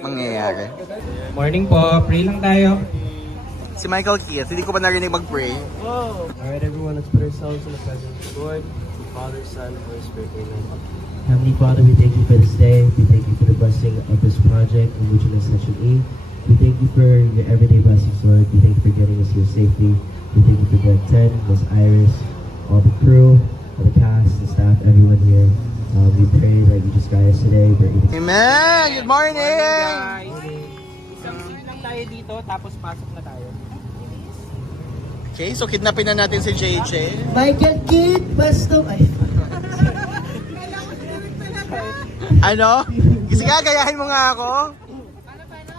mangyayari. Morning po, pray lang tayo. Si Michael Keith, hindi ko pa narinig mag-pray. Alright everyone, let's put ourselves in the presence of the Lord, Father, Son, Holy Spirit, amen. Heavenly Father, we thank you for this day. We thank you for the blessing of this project in Regional Session E. We thank you for your everyday blessings, Lord. We thank you for getting us here safely. We thank you for Greg 10, Miss Iris, all the crew, all the cast, the staff, everyone here. We pray that you just guide us today. Amen! Good morning! Isang lang tayo dito, tapos pasok na tayo. Okay, so kidnapin na natin si JJ. Michael Kidd, basto. Ay. Ano? Kasi nga, gayahin mo nga ako.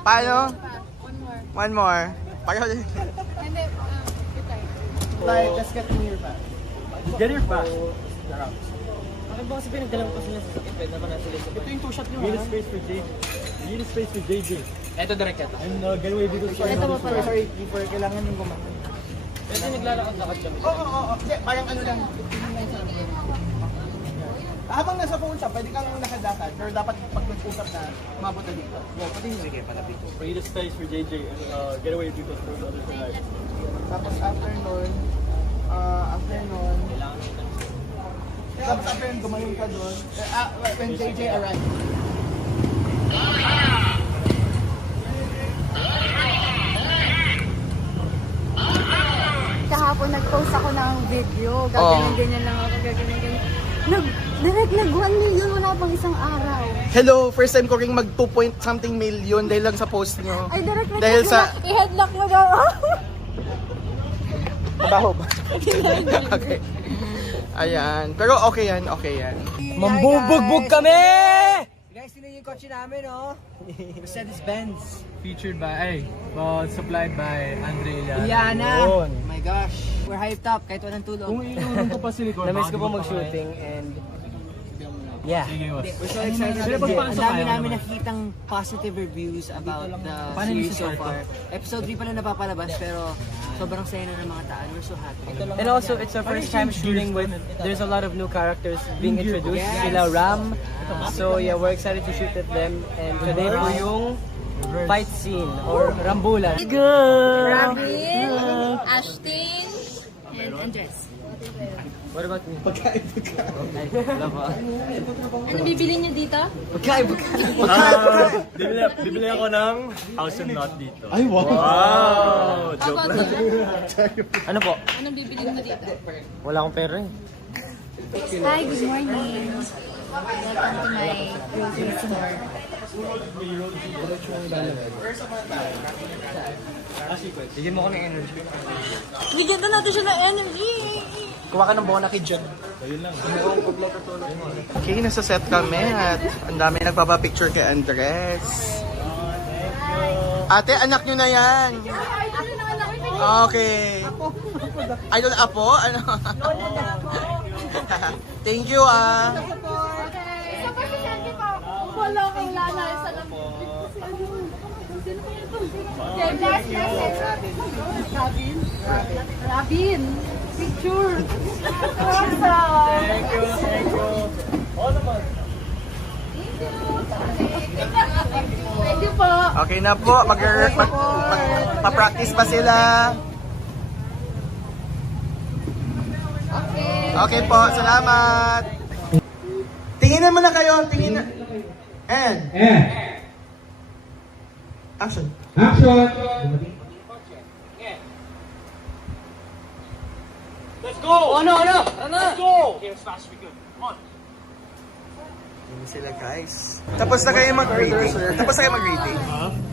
Paano? One more. Paano? Like, let's get in your back. Get your back. Bakit ba kasi pinagdalang ko sila sa sakit? Pwede naman natin sila. Ito yung two-shot nyo. Need a space for JJ. Need a space for JJ. Ito direct ito. And get away dito sa Ito pa pala. Sorry, keeper, kailangan yung gumana. Pwede naglalakad-lakad kami. Oo. Hindi, parang ano lang. Habang nasa phone siya, pwede kang nakadakad. Pero dapat pag nag-usap na, umabot na dito. Wow, pati yung sige pala dito. Need a space for JJ and get away dito for others in life. Tapos after nun, tapos after nun, gumayon ka doon. When JJ arrived. Kahapon nag-post ako ng video. Ganyan lang ako. Ganyan. Direct nag 1 million wala pang isang araw. Hello, first time ko ring mag 2 point something million dahil lang sa post nyo. Ay, direct Dahil sa... i-headlock mo daw. Mabaho ba? Okay. Ayan. Pero okay yan, okay yan. Mambubugbog kami! Guys, sino yung kotse namin, oh? Mercedes-Benz. Featured by, supplied by Andre Iliana! Oh my gosh. We're hyped up kahit walang tulog. Kung inuunan ko pa si Nicole, Namiss ko po mag-shooting and... Yeah. We're so excited. Ang dami namin nakikitang positive reviews about the series so far. Episode 3 pa na napapalabas pero sobrang saya na ng mga taan. We're so happy. And also, it's our first time shooting with, there's a lot of new characters being introduced. Sila Ram. So yeah, we're excited to shoot with them. And today po yung fight scene or rambulan. Robin, Ashton, and Andres. What about me? Pagkain. Ano bibili niyo dito? Bibili ako ng house and lot dito. Ay, wow! Wow! Joke lang. Ano po? Anong bibili mo dito? Wala akong pera eh. Hi, good morning. Welcome to my grocery store. Bigyan mo ko ng energy. Bigyan na natin siya ng energy. Kuha ka ng Bonaki dyan. Okay, nasa set kami at ang dami nagpapapicture kay Andres. Ate, anak nyo na yan. Okay. Ay, doon apo? Ano? Thank you, ah. Isa pa si Sandy pa. Wala kang lana. Isa lang. Robin. Picture. Awesome. Thank you. All naman. Thank you po. Okay na po. Pa-practice pa sila. Okay po. Salamat. Tinginan mo na kayo. Tingin na. And. Action. Let's go! Let's go! Okay, as fast as we can. Come on. Yun sila, guys. Tapos na kayo mag-reading.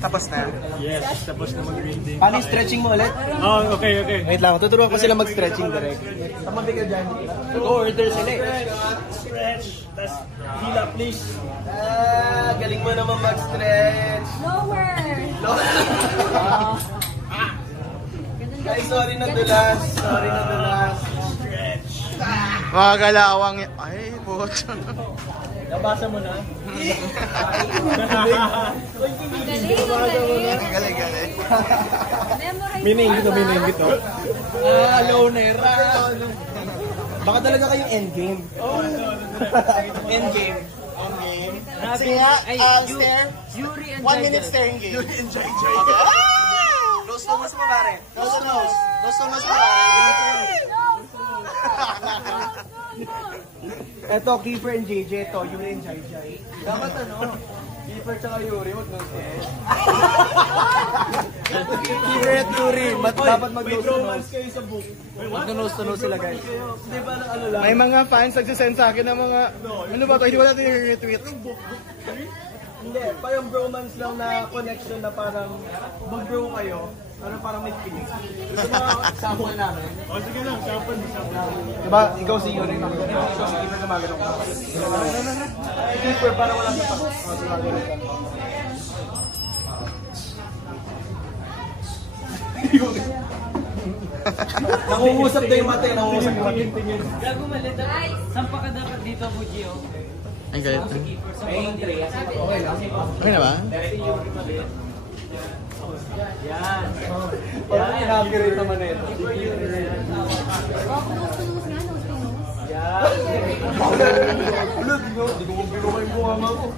Tapos na. Yes, tapos na mag-reading. Paano yung stretching mo ulit? Oh, okay. Wait lang, tuturuan ko sila mag-stretching direct. Tama ka dyan. Go-order sila eh. Stretch. Tas, hila, please. Galing mo naman mag-stretch. Lower. Guys, sorry na dulas. Mga galawang y- ay, puto. Nabasa mo na? Galing. Meaning ito. Loner. Baka talaga kayong endgame. Oh, no. Endgame. Sige nga, stare. Yuri and 1 minute staring game. Yuri and Jai Jai. Okay. Nose to nose mo, pare. Nose to nose. Nose to nose mo, pare. Eto, Keeper and JJ, to, Yuri and Jai Jai. Dapat ano, Keeper tsaka Yuri, wag nose to nose. Keeper at Yuri, dapat mag-nose to nose. Kayo sa book. Mag-nose to nose sila, guys. Di ba lang ano lang? May mga fans nagsisend sa akin ng mga, ano ba to, hindi ko natin i-retweet. Hindi, parang bromance lang na connection na parang mag-bro kayo, pero parang may feelings. Gusto mo sample namin? O sige lang, sample. Diba, ikaw si Yuri, ikaw si Keeper na magano'n ka. Keeper, parang walang ipa. O, si Yuri. Nangungusap na yung mata, nangungusap yung mata. Gago malit. Saan pa ka dapat dito, Bugio? Ay, galit na. Okay na ba? Yan. Parang inaugurate naman na ito. Oh, nose to nose nga, nose to nose. Ulo, di ko binuha yung bunga ko.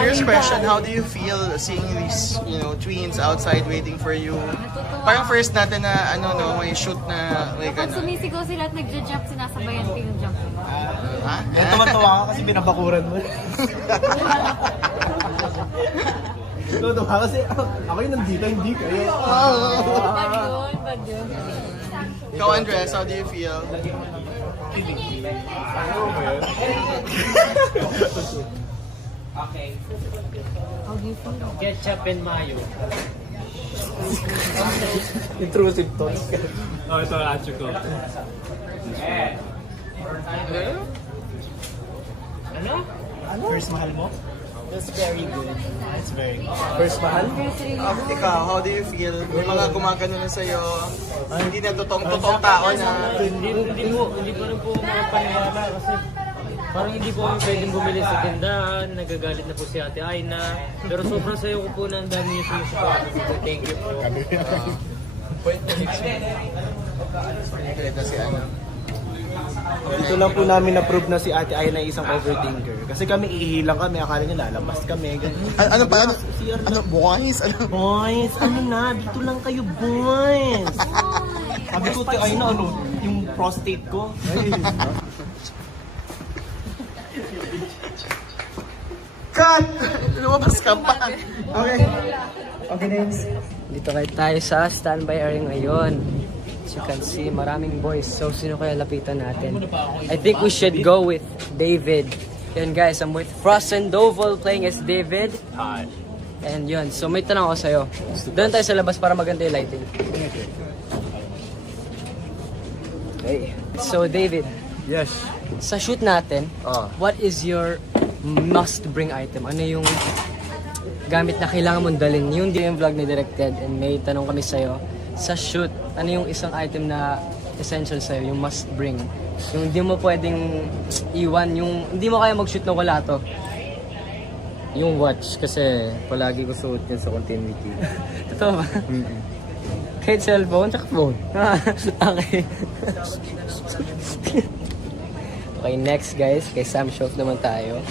Serious question, how do you feel seeing these, twins outside waiting for you? Parang first natin na, may shoot na, like, Pag sumisigaw sila at nagja-jump, sinasabayan ko yung jump. Ha? Ito matawa ka kasi binabakuran mo. Tutuwa kasi ako yung nandito, hindi kayo. Pag yun. Ikaw, Andres, how do you feel? Okay. How do you feel? Ketchup and mayo. Intrusive thoughts. Oh, ito ang answer ko. Ano? First mahal mo? That's very good. It's very good. First mahal? Ikaw, how do you feel? May mga gumagano na sa'yo, hindi na totoong tao na... Hindi pa rin po makapaniwala kasi parang hindi po kami pwedeng bumili sa tindahan, nagagalit na po si Ate Aina. Pero sobrang sayo ko po na ang dami niyo sumusuporta dito. Thank you po. Ito si ano. Dito lang po namin na-prove na si Ate Aina ay isang overthinker. Kasi kami ihilang kami, akala niya lalabas kami. Ano pa? Ano? Boys? Ano? Boys, ano na? Dito lang kayo, boys! Sabi ko, Ate Aina, ano? Yung prostate ko. Cut! Lumabas ka pa. Okay. Okay, Dance. Dito kayo tayo sa standby area ngayon. As you can see, maraming boys. So, sino kaya lapitan natin? I think we should go with David. Yan guys, I'm with Frost and Doval playing as David. Hi. And yun, so may tanong ako sa'yo. Doon tayo sa labas para maganda yung lighting. Okay. So, David. Yes. Sa shoot natin, what is your must-bring item? Ano yung gamit na kailangan mong dalhin? Yung DM vlog ni Directed and may tanong kami sa'yo. Sa shoot, ano yung isang item na essential sa'yo, yung must-bring? Yung hindi mo pwedeng iwan, yung hindi mo kaya mag-shoot na wala to. Yung watch kasi palagi ko suot yun sa continuity. Totoo ba? Kahit cellphone, tsaka phone. Okay. Okay, next guys, kay Sam Shof naman tayo.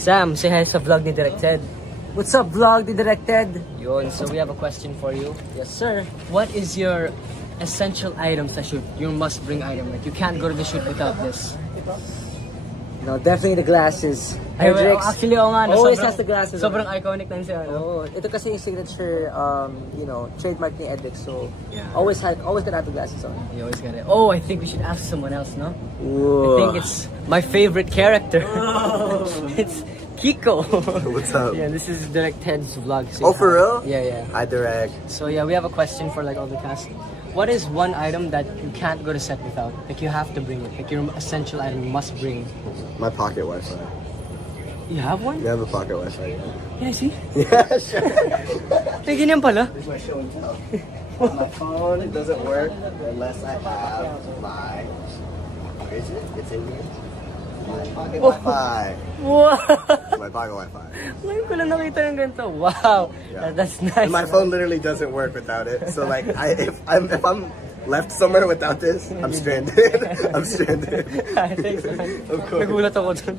Sam, say hi sa vlog ni Directed. What's up, vlog ni Directed? Yun, so we have a question for you. Yes, sir. What is your essential item sa shoot? Your must-bring item? Like, you can't go to the shoot without this. No, definitely the glasses. Ay, well, actually, oo nga. Always has the glasses. Sobrang iconic na siya. Oh, ito kasi yung signature, trademark ni Edric. So, always gonna have the glasses on. You always got it. Oh, I think we should ask someone else, no? I think it's my favorite character. It's Kiko. What's up? Yeah, this is Directed's vlog. Oh, for real? Yeah, yeah. Hi, Direct. So yeah, we have a question for like all the cast. What is one item that you can't go to set without? Like you have to bring it. Like your essential item you must bring. My pocket Wi-Fi. You have one? You have a pocket Wi-Fi. Yeah, I see. Yeah, sure. Ay, ganyan pala. My show and tell. My phone doesn't work unless I have my... Where is it? It's in here. Pocket Wi-Fi. Wow! My pocket Wi-Fi. Ngayon ko lang nakita yung ganito. Wow! Yeah. That's nice. And my phone literally doesn't work without it. So like, if I'm left somewhere without this, I'm stranded. I'm stranded. Thanks, man. Of course. Nagulat ako dun.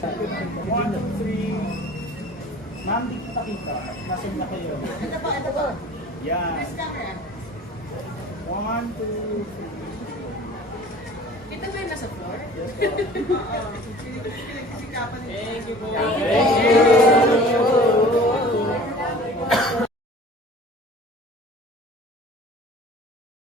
1, 2, 3. Ma'am, di kita kita. Nasaan na kayo? Ito po. Yan. 1, 2, 3. Kita ba yung nasa floor? Thank you po.